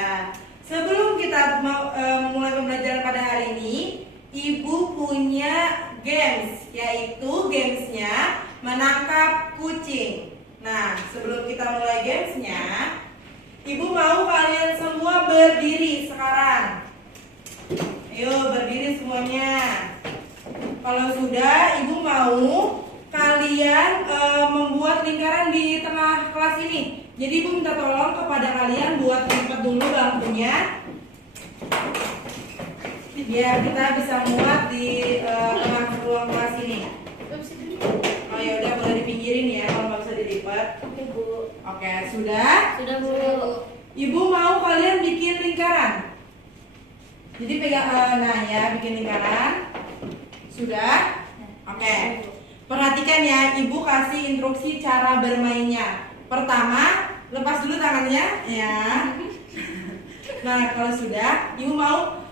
Ya, sebelum kita mulai pembelajaran pada hari ini, Ibu punya games, yaitu gamesnya menangkap kucing. Nah, sebelum kita mulai gamesnya, Ibu mau kalian semua berdiri sekarang. Ayo berdiri semuanya. Kalau sudah, Ibu mau kalian membuat lingkaran di tengah kelas ini. Jadi Ibu minta tolong kepada kalian buat lipat dulu bangkunya, biar kita bisa muat di tengah ruang kelas ini. Oh ya udah, boleh dipinggirin ya kalau nggak bisa dilipat. Oke Bu. Oke, sudah? Sudah Bu. Ibu mau kalian bikin lingkaran. Jadi pegang, nah ya, bikin lingkaran. Sudah? Oke. Perhatikan ya, Ibu kasih instruksi cara bermainnya. Pertama, lepas dulu tangannya, ya. Nah, kalau sudah, Ibu mau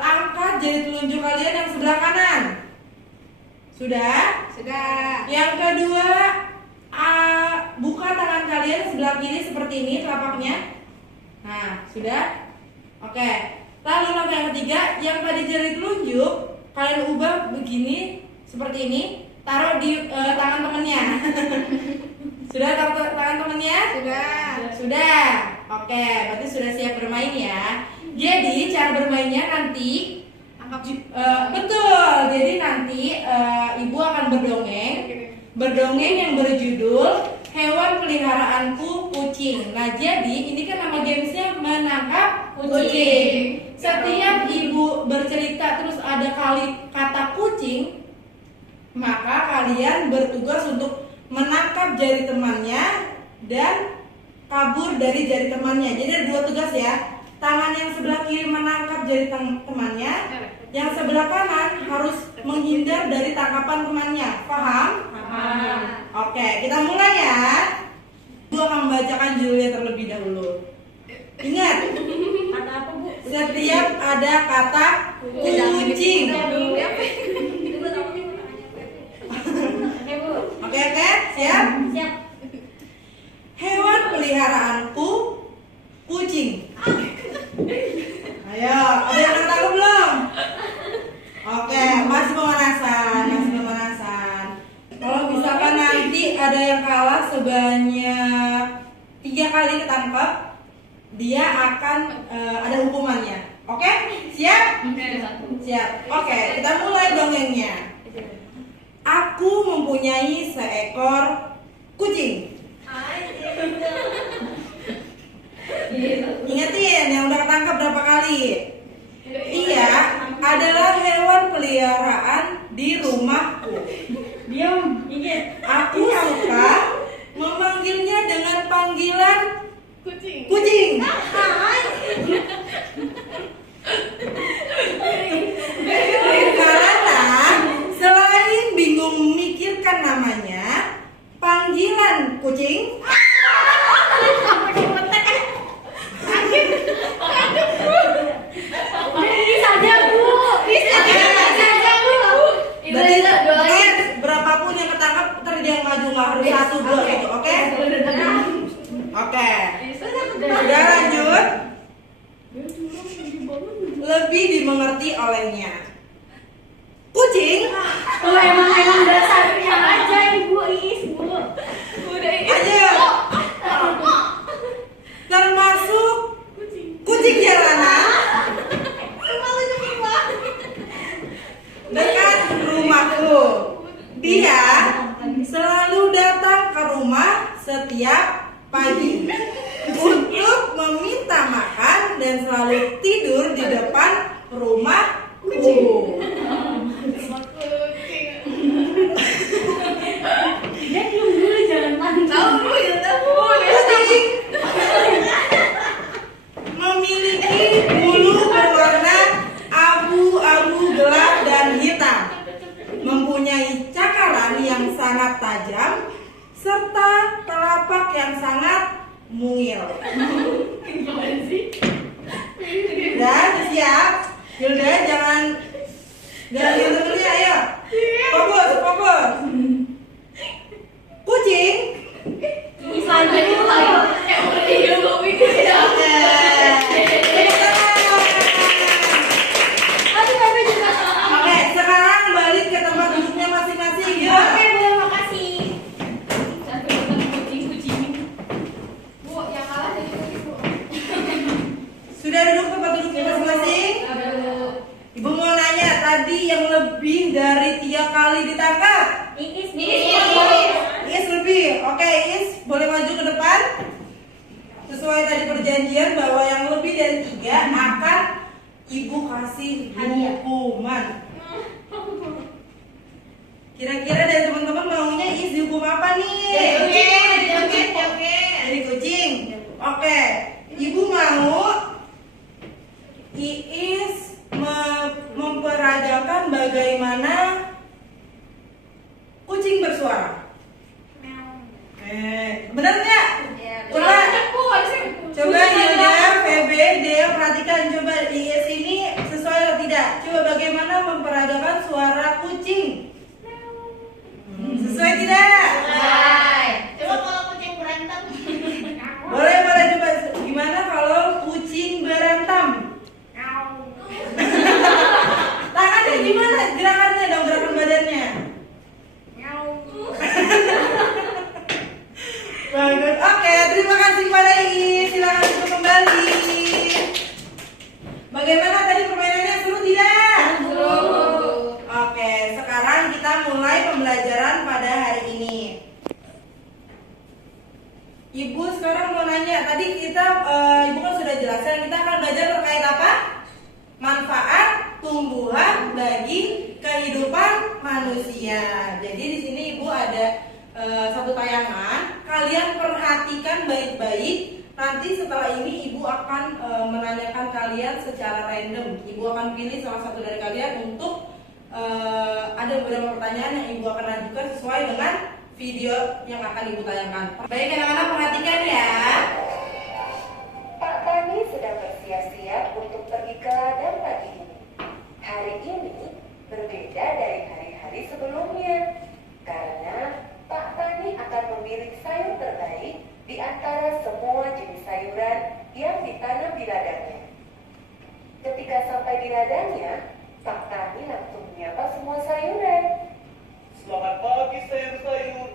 angkat jari telunjuk kalian yang sebelah kanan. Sudah? Sudah. Yang kedua, buka tangan kalian sebelah kiri seperti ini telapaknya. Nah, sudah? Oke. Lalu langkah yang ketiga, yang tadi jari telunjuk kalian ubah begini, seperti ini, taruh di tangan temennya. Sudah taruh tangan temennya? Sudah. Oke, berarti sudah siap bermain ya. Jadi cara bermainnya nanti betul. Jadi nanti Ibu akan berdongeng yang berjudul Hewan Peliharaanku Kucing. Nah, jadi ini kan nama gamesnya menangkap kucing. Setiap Ibu bercerita terus ada kata kucing, maka kalian bertugas untuk menangkap jari temannya dan kabur dari jari temannya. Jadi ada dua tugas ya. Tangan yang sebelah kiri menangkap jari temannya, yang sebelah kanan harus menghindar dari tangkapan temannya. Paham? Paham. Oke, kita mulai ya. Gue akan membacakan judulnya terlebih dahulu. Ingat, Kata apa Bu? setiap ada kata kucing. Oke Bu. Oke, siap? Siap. Hewan peliharaanku kucing. Ayo, ada yang ketangkep belum? Oke, masih pemanasan. Kalau misalkan nanti ada yang kalah sebanyak 3 kali ketangkep, dia akan ada hukumannya. Oke? Siap? Siap. Oke, kita mulai dongengnya. Aku mempunyai seekor kucing. Ingetin yang udah ketangkep berapa kali. Ia adalah hewan peliharaan di rumahku. Diam. Ingat. Aku suka memanggilnya dengan panggilan kucing. Karena selain bingung memikirkan namanya, panggilan kucing berapapun yang ketangkap, ntar dia yang maju, nggak harus 1, 2 gitu, oke? Oke. Sudah lanjut. Lebih dimengerti olehnya. Kucing. Emang dasarnya aja Ibu Bu. Udah ini. Ayo. Termasuk kucing jalanan dekat rumahku. Dia selalu datang ke rumah setiap pagi untuk meminta makan dan selalu tidur di depan rumahku. Dia belum dulu jangan panik. Kucing memiliki bulu berwarna abu-abu gelap dan hitam, mempunyai cakaran yang sangat tajam serta telapak yang sangat mungil. Udah siap? Hilda jangan temennya, ayo. Fokus. Kucing. Ini saja dulu. Oke. Is, boleh maju ke depan. Sesuai tadi perjanjian bahwa yang lebih dari 3 akan Ibu kasih hukuman. Kira-kira dari teman-teman maunya Is dihukum apa nih? Jadi kucing. Oke, Ibu mau Iis memperagakan bagaimana kucing bersuara. Benar nggak? Coba Hilda, Febe, Dea perhatikan coba Iis ini sesuai atau tidak. Coba bagaimana memperagakan suara kucing. Sesuai tidak? Coba kalau kucing berantem. Boleh coba. Gimana kalau kucing berantem? Tangannya gimana? Gerakannya dong, gerakan badannya. Bagus. Oke, terima kasih kepada Iis. Silakan untuk kembali. Bagaimana tadi permainannya, seru tidak? Oke, sekarang kita mulai pembelajaran pada hari ini. Ibu sekarang mau nanya, tadi kita Ibu kan sudah jelaskan kita akan belajar terkait apa? Manfaat tumbuhan bagi kehidupan manusia. Jadi di sini Ibu ada satu tayangan. Kalian perhatikan baik-baik. Nanti setelah ini Ibu akan menanyakan kalian secara random. Ibu akan pilih salah satu dari kalian untuk ada beberapa pertanyaan yang Ibu akan ajukan sesuai dengan video yang akan Ibu tayangkan. Baik anak-anak, perhatikan ya. Pak Tani sedang bersiap-siap untuk pergi ke ladang pagi ini. Hari ini berbeda dari hari-hari sebelumnya, karena Pak Tani akan memilih sayur terbaik di antara semua jenis sayuran yang ditanam di ladangnya. Ketika sampai di ladangnya, Pak Tani langsung menyapa semua sayuran. Selamat pagi sayur-sayur.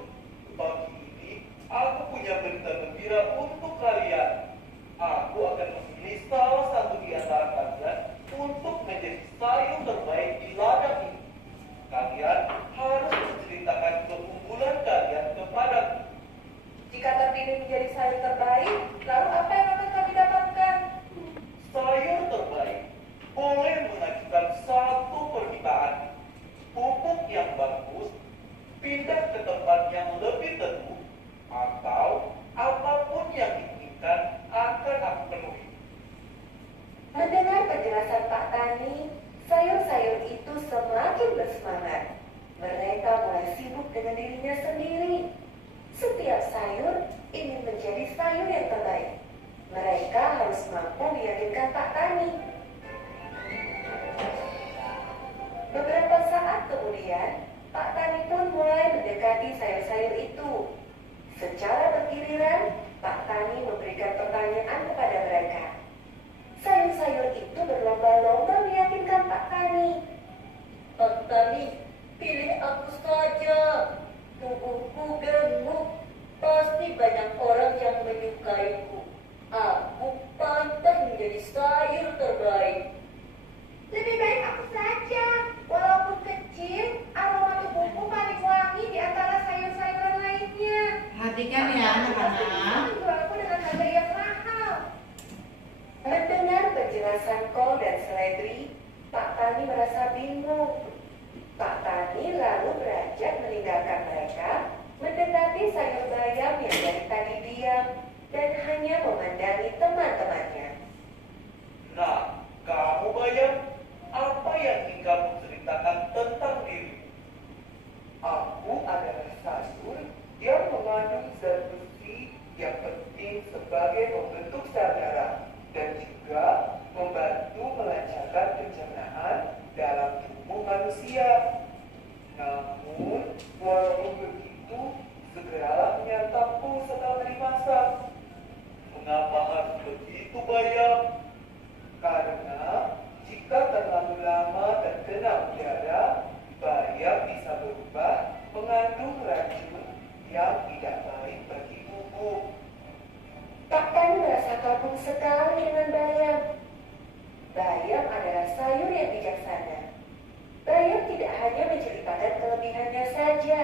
Pagi ini aku punya berita gembira untuk kalian. Aku akan memilih salah satu di antara kalian untuk menjadi sayur terbaik di ladang ini. Kalian harus menceritakan keunggulan kalian kepadaku. Jika terpilih menjadi sayur terbaik, lalu apa yang akan kami dapatkan? Sayur terbaik boleh mengajukan satu permintaan. Pupuk yang bagus, pindah ke tempat yang lebih teduh, atau apapun yang diinginkan akan aku penuhi. Mendengar penjelasan Pak Tani, sayur-sayur itu semakin bersemangat. Mereka mulai sibuk dengan dirinya sendiri. Setiap sayur ingin menjadi sayur yang terbaik. Mereka harus mampu meyakinkan Pak Tani. Beberapa saat kemudian, Pak Tani pun mulai mendekati sayur-sayur itu. Secara bergiliran, Pak Tani memberikan pertanyaan kepada mereka. Sayur-sayur itu berlomba-lomba meyakinkan Pak Tani. Pak Tani, pilih aku saja. Tubuhku gemuk, pasti banyak orang yang menyukaiku. Aku pantas menjadi sayur terbaik. Lebih baik aku saja. Walaupun kecil, aroma tubuhku paling wangi di antara sayur-sayuran lainnya. Perhatikan ya anak-anak. Menjual aku dengan harga yang mahal. Mendengar penjelasan Kol dan Seledri, Pak Tani merasa bingung. Pak Tani lalu beranjak meninggalkan mereka, mendekati sayur bayam yang dari tadi diam dan hanya memandangi teman-temannya. Nah, kamu bayam, apa yang ingin kamu ceritakan tentang dirimu? Aku adalah sayur yang mengandung zat besi yang penting sebagai pembentuk sel darah dan juga membantu melancarkan pencernaan dalam tubuh manusia. Namun, walaupun begitu, segeralah menyantapku setelah dimasak. Mengapa harus begitu, bayam? Karena jika terlalu lama terkena udara, bayam bisa berubah mengandung racun yang tidak baik bagi tubuh. Pak Tani merasa kagum sekali dengan bayam. Bayam adalah sayur yang bijaksana. Bayam tidak hanya menceritakan kelebihannya saja,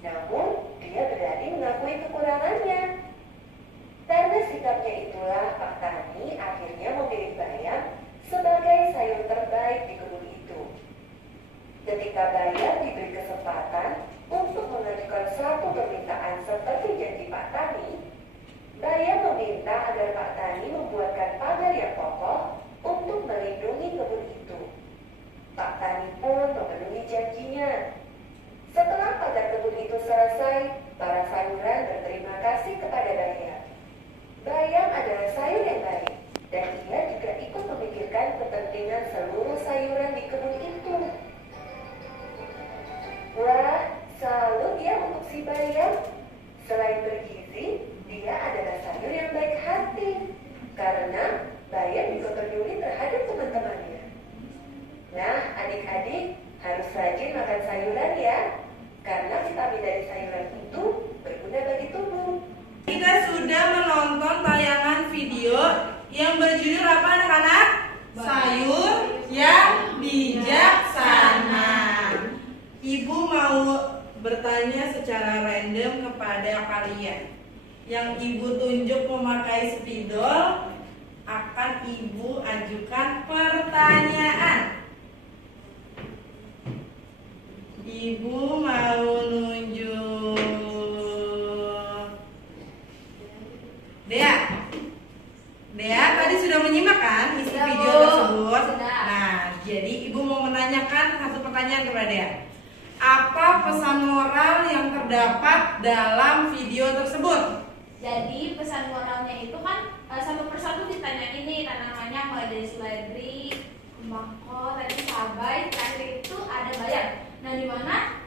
namun dia berani mengakui kekurangannya. kasih kepada Bayam. Bayam adalah sayur yang baik, dan ia juga ikut memikirkan kepentingan seluruh sayuran di kebun itu. Wah, salut ya untuk si Bayam. Selain bergizi, dia adalah sayur yang baik hati, karena Bayam juga peduli terhadap teman-temannya. Nah, adik-adik harus rajin makan sayuran ya, karena vitamin dari sayuran itu berguna bagi tubuh. Kita sudah menonton tayangan video yang berjudul apa anak-anak? Sayur yang bijaksana. Ibu mau bertanya secara random kepada kalian. Yang ibu tunjuk memakai spidol, akan ibu ajukan pertanyaan. Ibu mau nunjuk Dea tadi sudah menyimak kan isi Sudah, video Bu. tersebut? Sudah. Nah, jadi ibu mau menanyakan satu pertanyaan kepada Dea. Apa pesan moral yang terdapat dalam video tersebut? Jadi pesan moralnya itu kan satu persatu ditanya ini tanamannya mulai dari seledri, kembangkol, tadi cabai, terakhir itu ada bayam. Nah di mana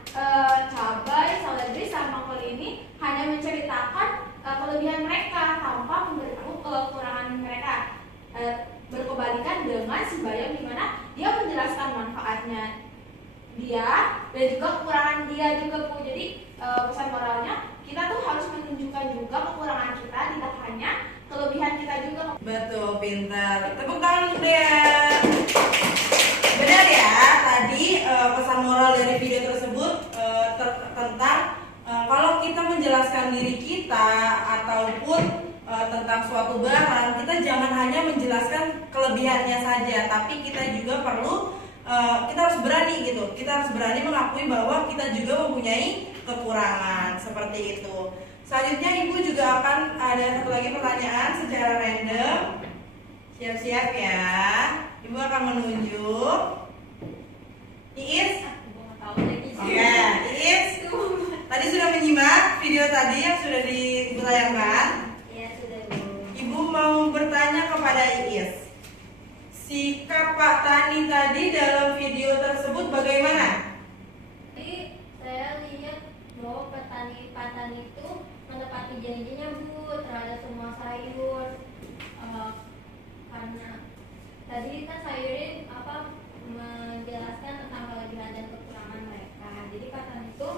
cabai, seledri, sama kembangkol ini hanya menceritakan kelebihan mereka tanpa memberitahu kekurangan mereka. Berkebalikan dengan si bayam di mana dia menjelaskan manfaatnya dia dan juga kekurangan dia juga, Bu. Jadi pesan moralnya kita tuh harus menunjukkan juga kekurangan kita, tidak hanya kelebihan kita juga. Betul, pintar. Tepuk tangan untuk Dea. Benar ya, tadi pesan moral dari video tersebut tentang kalau kita menjelaskan diri kita ataupun tentang suatu barang, kita jangan hanya menjelaskan kelebihannya saja, tapi kita juga perlu kita harus berani gitu. Kita harus berani mengakui bahwa kita juga mempunyai kekurangan seperti itu. Selanjutnya ibu juga akan ada satu lagi pertanyaan secara random. Siap-siap ya. Ibu akan menunjuk Iis. Oke, Iis. Tadi sudah menyimak video tadi yang sudah ditayangkan. Ya sudah, Bu. Ibu mau bertanya kepada Iis. Sikap Pak Tani tadi dalam video tersebut bagaimana? Jadi saya lihat bahwa petani itu menepati janjinya, Bu, terhadap semua sayur. Karena tadi kan sayurin menjelaskan tentang kelebihan dan kekurangan mereka. Jadi petani itu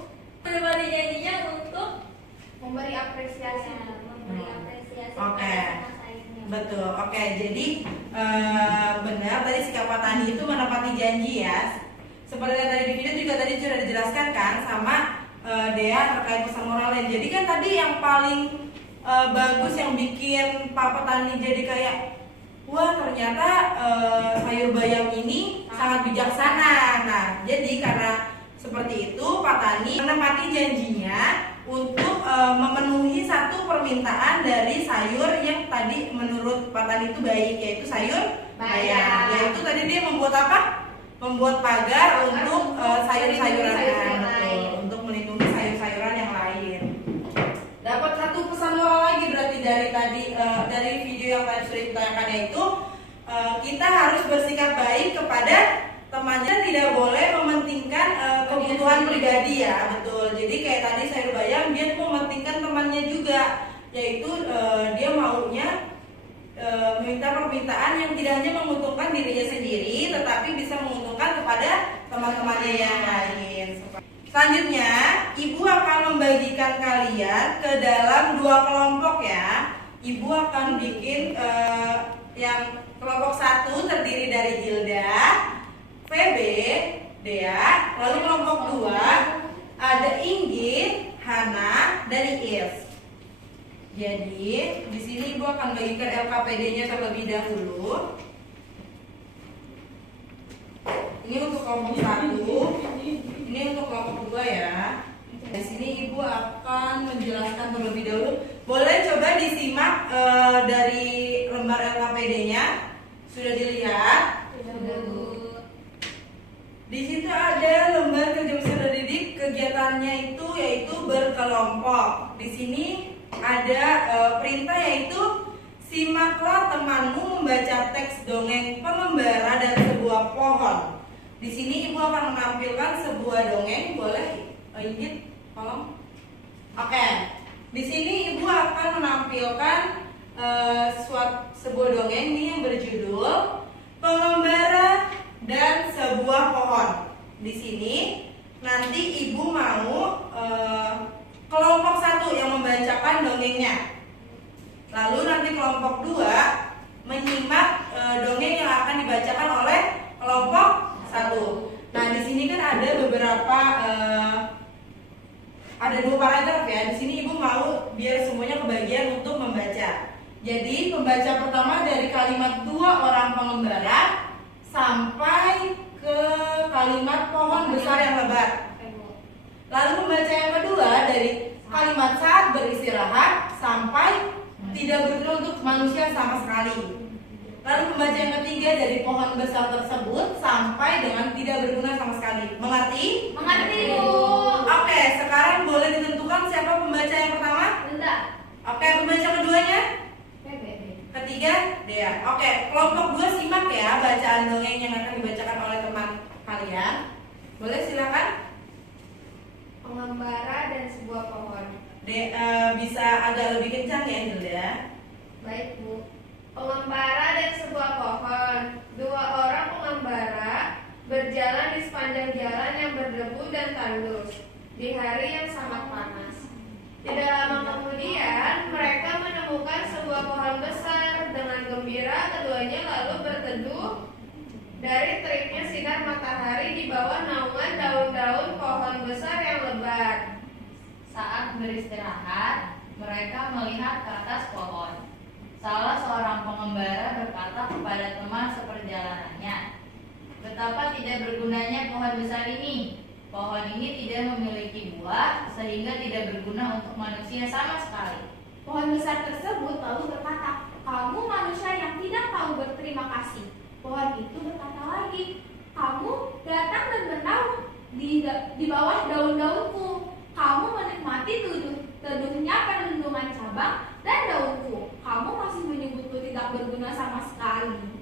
menepati janjinya untuk memberi apresiasi, Oke. kepada sayurnya. Betul. Oke, jadi benar tadi sikap Pak Tani itu menepati janji ya. Seperti yang tadi di video juga tadi sudah dijelaskan kan sama Dea terkait pesan moralnya. Jadi kan tadi yang paling bagus yang bikin Pak Petani jadi kayak wah ternyata sayur bayam ini sangat bijaksana. Nah, jadi karena seperti itu Pak Tani menepati janjinya untuk memenuhi satu permintaan dari sayur yang tadi menurut Pak Tani itu baik, yaitu sayur bayam. Yaitu tadi dia membuat apa? Membuat pagar untuk sayur-sayuran lain. untuk melindungi sayur-sayuran yang lain. Dapat satu pesan moral lagi berarti dari tadi dari video yang tadi sudah ditayangkan, yaitu kita harus bersikap baik kepada temannya, tidak boleh mementingkan kebutuhan pribadi ya, betul. Jadi kayak tadi sayur bayam dia mementingkan temannya juga, yaitu dia maunya meminta permintaan yang tidak hanya menguntungkan dirinya sendiri, tetapi bisa menguntungkan kepada teman-temannya yang lain. Selanjutnya, ibu akan membagikan kalian ke dalam dua kelompok ya. Ibu akan bikin yang kelompok satu terdiri dari Hilda, VB, Dea, lalu kelompok 2 ada Inggit, Hana, dan Iis. Jadi di sini ibu akan bagikan LKPD-nya terlebih dahulu. Ini untuk kelompok 1, ini untuk kelompok 2 ya. Di sini ibu akan menjelaskan terlebih dahulu. Boleh coba disimak dari lembar LKPD-nya. Sudah dilihat? Di situ ada lembar kerja besar didik, kegiatannya itu yaitu berkelompok. Di sini ada perintah yaitu simaklah temanmu membaca teks dongeng pengembara dan sebuah pohon. Di sini ibu akan menampilkan sebuah dongeng, boleh Ingrid tolong. Oke, di sini ibu akan menampilkan sebuah dongeng nih yang berjudul Pengembara dan Sebuah Pohon. Di sini nanti ibu mau kelompok 1 yang membacakan dongengnya. Lalu nanti kelompok 2 menyimak dongeng yang akan dibacakan oleh kelompok 1. Nah, di sini kan ada beberapa ada 2 paragraf ya. Di sini ibu mau biar semuanya kebagian untuk membaca. Jadi pembaca pertama dari kalimat 2 orang pengembara sampai ke kalimat pohon besar yang lebat. Lalu pembaca yang kedua dari kalimat saat beristirahat sampai tidak berguna untuk manusia sama sekali. Lalu pembaca yang ketiga dari pohon besar tersebut sampai dengan tidak berguna sama sekali. Mengerti? Mengerti, Bu. Oke, sekarang boleh ditentukan siapa pembaca yang pertama? Linda. Oke, pembaca keduanya? Bebe. Ketiga? Dea. Oke, kelompok 2 simak ya bacaan dongeng yang akan dibacakan oleh teman kalian. Boleh silakan. Pengembara dan sebuah pohon. Bisa agak lebih kencang ya, Hilda. Baik, Bu. Pengembara dan sebuah pohon. 2 orang pengembara berjalan di sepanjang jalan yang berdebu dan tandus di hari yang sangat panas. Tidak lama kemudian, mereka menemukan sebuah pohon besar. Dengan gembira, keduanya lalu berteduh dari teriknya sinar matahari di bawah naungan daun-daun pohon besar yang lebat. Saat beristirahat, mereka melihat ke atas pohon. Salah seorang pengembara berkata kepada teman seperjalanannya, "Betapa tidak bergunanya pohon besar ini. Pohon ini tidak memiliki buah, sehingga tidak berguna untuk manusia sama sekali." Pohon besar tersebut lalu berkata, "Kamu manusia yang tidak tahu berterima kasih." Pohon itu berkata lagi, "Kamu datang dan bernaung di bawah daun-daunku. Kamu menikmati teduhnya perlindungan cabang dan daunku. Kamu masih menyebutku tidak berguna sama sekali."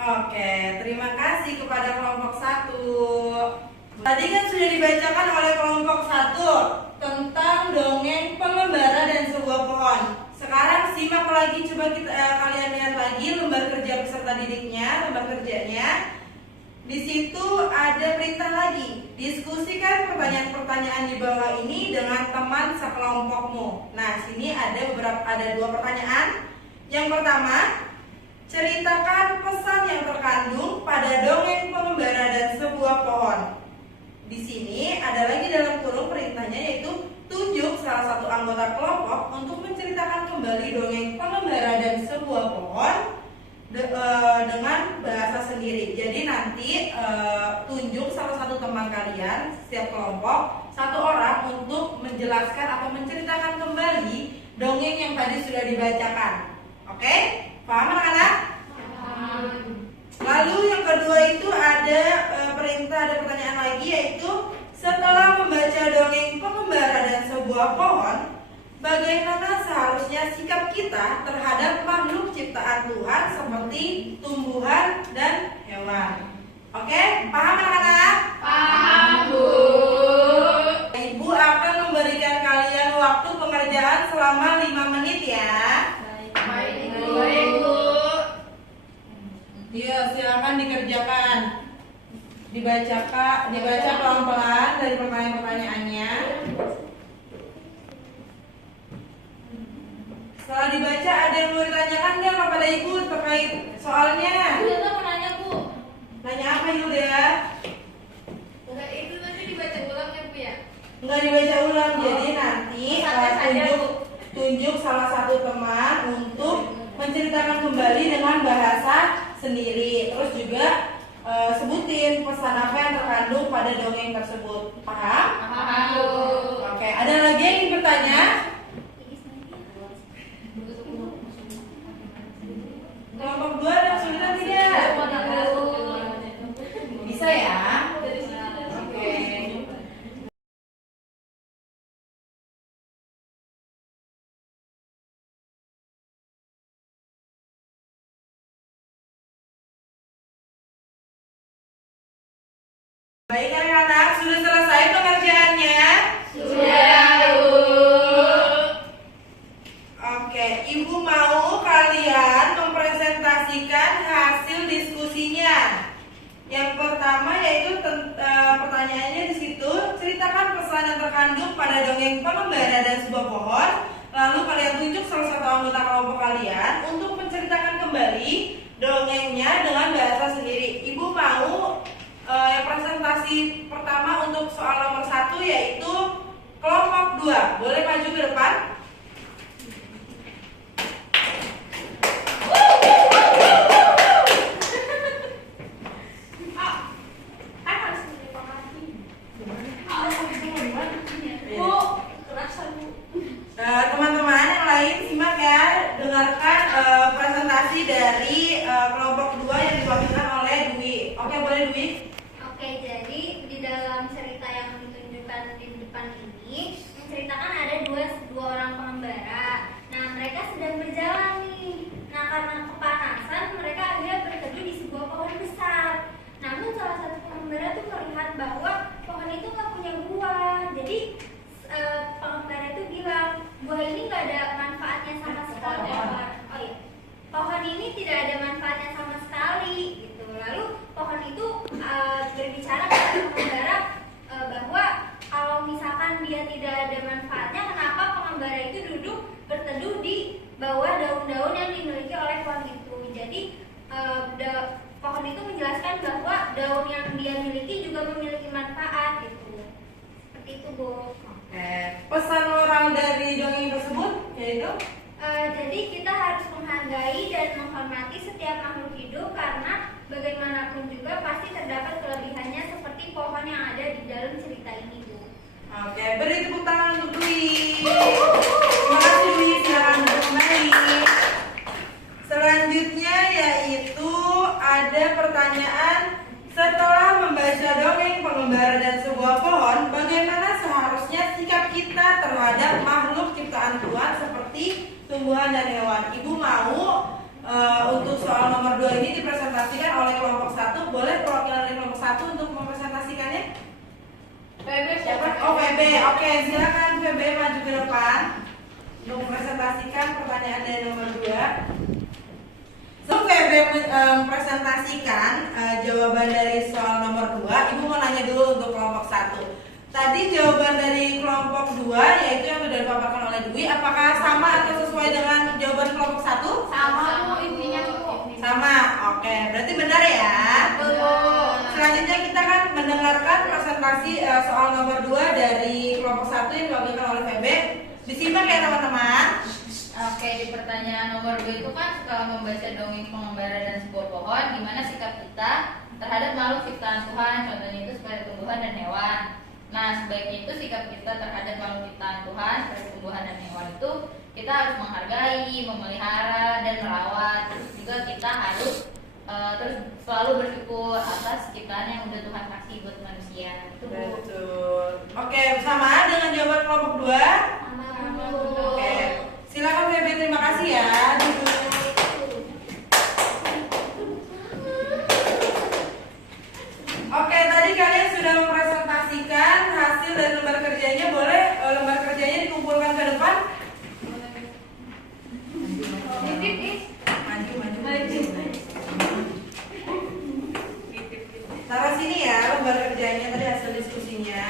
Oke, terima kasih kepada kelompok 1. Tadi kan sudah dibacakan oleh kelompok 1 tentang dongeng pengembara dan sebuah pohon. Sekarang simak lagi, coba kalian lihat lagi lembar kerja peserta didiknya, lembar kerjanya. Di situ ada perintah lagi. Diskusikan pertanyaan-pertanyaan di bawah ini dengan teman sekelompokmu. Nah, sini ada 2 pertanyaan. Yang pertama, ceritakan pesan yang terkandung pada dongeng pengembara dan sebuah pohon. Di sini ada lagi dalam kurung perintahnya yaitu tunjuk salah satu anggota kelompok untuk menceritakan kembali dongeng pengembara dan sebuah pohon dengan bahasa sendiri. Jadi nanti tunjuk salah satu teman kalian setiap kelompok 1 orang untuk menjelaskan atau menceritakan kembali dongeng yang tadi sudah dibacakan. Oke? Paham anak-anak? Lalu yang kedua itu ada pertanyaan lagi yaitu setelah membaca dongeng pengembara dan sebuah pohon, bagaimana seharusnya sikap kita terhadap makhluk ciptaan Tuhan seperti tumbuhan dan hewan. Oke, paham anak-anak? Paham, Bu. Ibu akan memberikan kalian waktu pengerjaan selama 5 menit ya. Baik, Bu. Iya, silakan dikerjakan. Dibaca pelan-pelan dari pertanyaan-pertanyaannya. Setelah dibaca ada yang mau ditanyakan nggak kepada ibu terkait soalnya? Hilda mau nanya, Bu. Nanya apa Hilda? Enggak, itu nanti dibaca ulang ya, Bu ya? Nggak dibaca ulang, jadi nanti Santai saja, Bu. tunjuk salah satu teman untuk menceritakan kembali dengan bahasa sendiri. Terus juga sebutin pesan apa yang terkandung pada dongeng tersebut. Paham? Paham, Bu. Oke, ada lagi yang ingin bertanya? Kelompok 2 ada kesulitan tidak? Bisa ya? Baik anak-anak, sudah selesai pengerjaannya? Sudah, Bu. Oke, Ibu mau kalian mempresentasikan hasil diskusinya. Yang pertama yaitu pertanyaannya di situ, ceritakan pesan yang terkandung pada dongeng pengembara dan sebuah pohon. Lalu kalian tunjuk salah satu anggota kelompok kalian untuk menceritakan kembali dongengnya dengan bahasa sendiri. Ibu mau yang presentasi pertama untuk soal nomor 1 yaitu kelompok 2. Boleh maju ke depan? Kan harus menyepakati. Bu, kerasan Bu. Teman-teman yang lain simak ya, dengarkan presentasi dari kelompok 2 yang diwakilkan oleh Dwi. Oke, boleh Dwi? Oke, jadi di dalam cerita yang ditunjukkan di depan ini menceritakan ada dua orang pengembara. Nah, mereka sedang berjalan nih. Nah, karena kepanasan mereka akhirnya berteduh di sebuah pohon besar. Namun salah satu pengembara tuh melihat bahwa pohon itu nggak punya buah. Jadi pengembara itu bilang, buah ini nggak ada manfaatnya sama sekali. Oh iya, pohon ini tidak ada manfaatnya sama sekali. Gitu. Lalu pohon itu berbicara kepada pengembara bahwa kalau misalkan dia tidak ada manfaatnya, kenapa pengembara itu duduk berteduh di bawah daun-daun yang dimiliki oleh pohon itu. Jadi pohon itu menjelaskan bahwa daun yang dia miliki juga memiliki manfaat gitu. Seperti itu, Bu. Pesan moral dari dongeng tersebut yaitu Jadi kita harus menghargai dan menghormati setiap makhluk hidup karena bagaimanapun juga pasti terdapat kelebihannya seperti pohon yang ada di dalam cerita ini, Bu. Oke, beri tepuk tangan untuk Dwi. Terima kasih Dwi, silakan duduk kembali. Selanjutnya yaitu ada pertanyaan, setelah membaca dongeng pengembara dan sebuah pohon, bagaimana seharusnya sikap kita terhadap makhluk ciptaan Tuhan seperti tumbuhan dan hewan? Ibu mau untuk soal nomor 2 ini dipresentasikan oleh kelompok 1. Boleh perwakilan dari kelompok 1 untuk mempresentasikannya? PB Siapa? Oh, PB. Oke, silakan PB maju ke depan untuk mempresentasikan pertanyaan dari nomor 2. So, PB mempresentasikan jawaban dari soal nomor 2. Ibu mau nanya dulu untuk kelompok 1. Tadi jawaban dari kelompok 2 yaitu yang sudah dipaparkan oleh Dwi, apakah sama atau sesuai dengan jawaban kelompok 1? sama Bu, intinya Bu. Sama. Oke, berarti benar ya. Selanjutnya kita kan mendengarkan presentasi soal nomor 2 dari kelompok 1 yang diwakilkan oleh PB. Disimak ya teman-teman. Oke, di pertanyaan nomor 2 itu kan setelah membaca dongeng pengembara dan sebuah pohon, gimana sikap kita terhadap makhluk ciptaan Tuhan, contohnya itu seperti tumbuhan dan hewan. Nah, sebaiknya itu sikap kita terhadap makhluk ciptaan Tuhan seperti tumbuhan dan hewan itu kita harus menghargai, memelihara, dan merawat. Terus juga kita harus terus selalu bersyukur atas ciptaan yang udah Tuhan kasih buat manusia. Itu Bu. Betul. Oke, sama dengan jawaban kelompok 2. Oke, silakan PB, terima kasih ya. Duduk. Oke, tadi kalian sudah mempresentasikan hasil dan lembar kerjanya. Boleh lembar kerjanya dikumpulkan ke depan? Maju. Taruh sini ya lembar kerjanya tadi hasil diskusinya.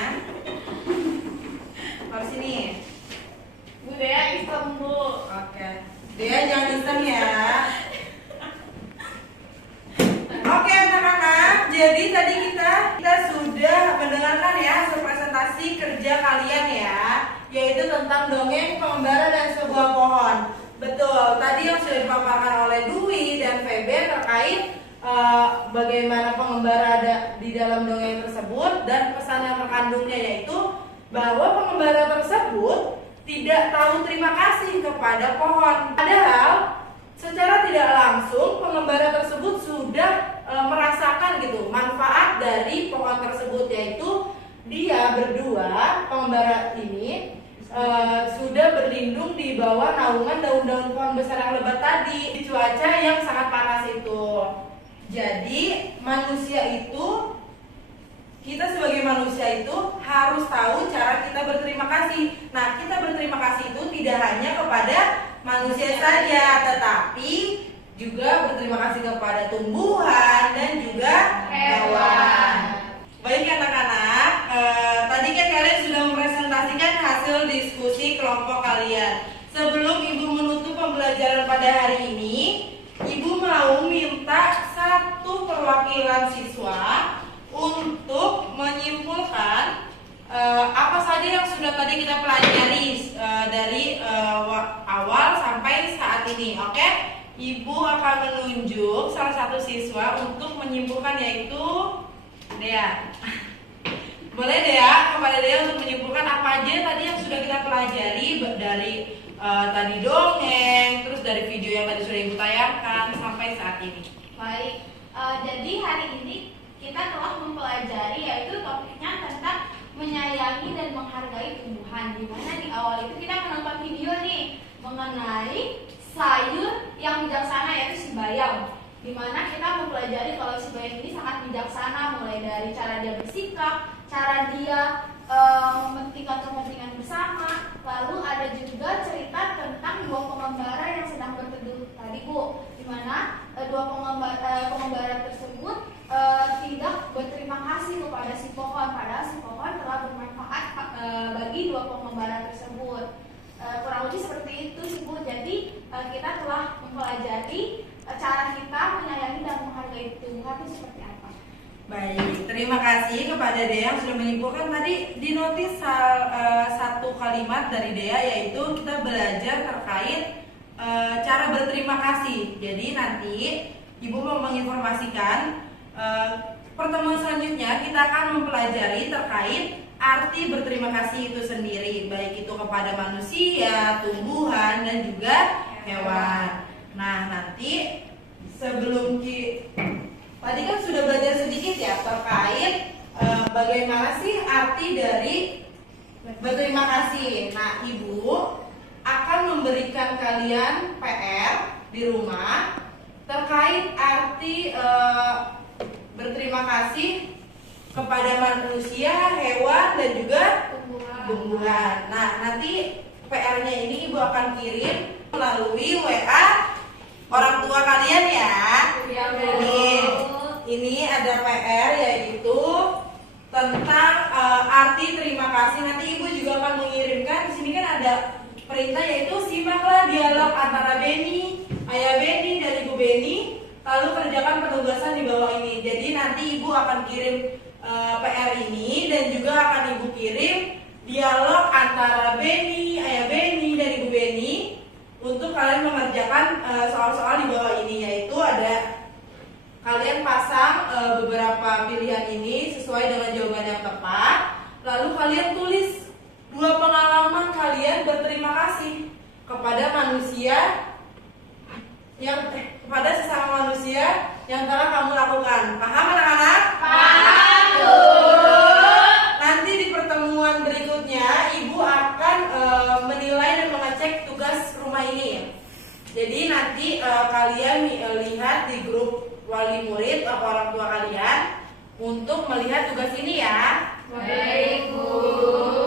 Taruh sini. Bu Dea iseng Bu. Oke. Dia jangan iseng ya. Oke anak-anak, jadi tadi kita sudah mendengarkan ya hasil presentasi kerja kalian ya, yaitu tentang dongeng pengembara dan sebuah pohon. Betul, tadi yang sudah dipaparkan oleh Dwi dan VB terkait bagaimana pengembara ada di dalam dongeng tersebut dan pesan yang terkandungnya yaitu bahwa pengembara tersebut tidak tahu terima kasih kepada pohon. Padahal secara tidak langsung pengembara tersebut sudah merasakan gitu manfaat dari pohon tersebut, yaitu dia berdua pengembara ini sudah berlindung di bawah naungan daun-daun pohon besar yang lebat tadi di cuaca yang sangat panas itu. Jadi manusia itu kita sebagai manusia itu harus tahu cara kita berterima kasih. Nah, kita berterima kasih itu tidak hanya kepada manusia saja, tetapi juga berterima kasih kepada tumbuhan dan juga hewan. Baik anak-anak, tadi kan kalian sudah mempresentasikan hasil diskusi kelompok kalian. Sebelum Ibu menutup pembelajaran pada hari ini, Ibu mau minta satu perwakilan siswa untuk menyimpulkan apa saja yang sudah tadi kita pelajari dari awal sampai saat ini. Oke? Ibu akan menunjuk salah satu siswa untuk menyimpulkan, yaitu Dea. Boleh Dea, kepada Dea untuk menyimpulkan apa aja tadi yang sudah kita pelajari dari tadi dongeng, terus dari video yang tadi sudah Ibu tayangkan sampai saat ini. Baik, jadi hari ini kita telah mempelajari, yaitu topiknya tentang menyayangi dan menghargai tumbuhan. Dimana di awal itu kita menonton video nih mengenai sayur yang bijaksana, yaitu si bayam. Dimana kita mempelajari kalau si bayam ini sangat bijaksana, mulai dari cara dia bersikap, cara dia mementingkan kepentingan bersama. Lalu ada juga cerita tentang dua pengembara yang sedang berteduh tadi Bu, dimana dua pengembara tersebut tidak berterima kasih kepada si pohon, padahal si pohon telah bermanfaat bagi dua pengembara tersebut. Kurang lebih seperti itu sih Bu. Jadi kita telah mempelajari cara kita menyayangi dan menghargai tumbuhan itu seperti apa. Baik, terima kasih kepada Dea yang sudah menyimpulkan. Tadi di notis satu kalimat dari Dea, yaitu kita belajar terkait cara berterima kasih. Jadi nanti Ibu mau menginformasikan pertemuan selanjutnya kita akan mempelajari terkait arti berterima kasih itu sendiri, baik itu kepada manusia, tumbuhan, dan juga hewan. Nah, nanti sebelum tadi kan sudah belajar sedikit ya terkait bagaimana sih arti dari berterima kasih. Nah, Ibu akan memberikan kalian PR di rumah terkait arti berterima kasih kepada manusia, hewan, dan juga tumbuhan. Nah, nanti PR-nya ini Ibu akan kirim melalui WA orang tua kalian ya. Ini ada PR, yaitu tentang arti terima kasih. Nanti Ibu juga akan mengirimkan. Di sini kan ada perintah, yaitu simaklah dialog antara Beni, Ayah Beni, dan Ibu Beni, lalu kerjakan penugasan di bawah ini. Jadi nanti Ibu akan kirim PR ini, dan juga akan Ibu kirim dialog antara Beni, Ayah Beni, dan Ibu Beni untuk kalian mengerjakan soal-soal di bawah ini, yaitu ada kalian pasang beberapa pilihan ini sesuai dengan jawaban yang tepat. Lalu kalian tulis 2 pengalaman kalian berterima kasih kepada manusia yang kepada sesama manusia yang telah kamu lakukan. Paham anak-anak? Paham. Nanti di pertemuan berikutnya Ibu akan menilai dan mengecek tugas rumah ini. Jadi nanti kalian lihat di grup wali murid atau orang tua kalian untuk melihat tugas ini ya. Baik Bu.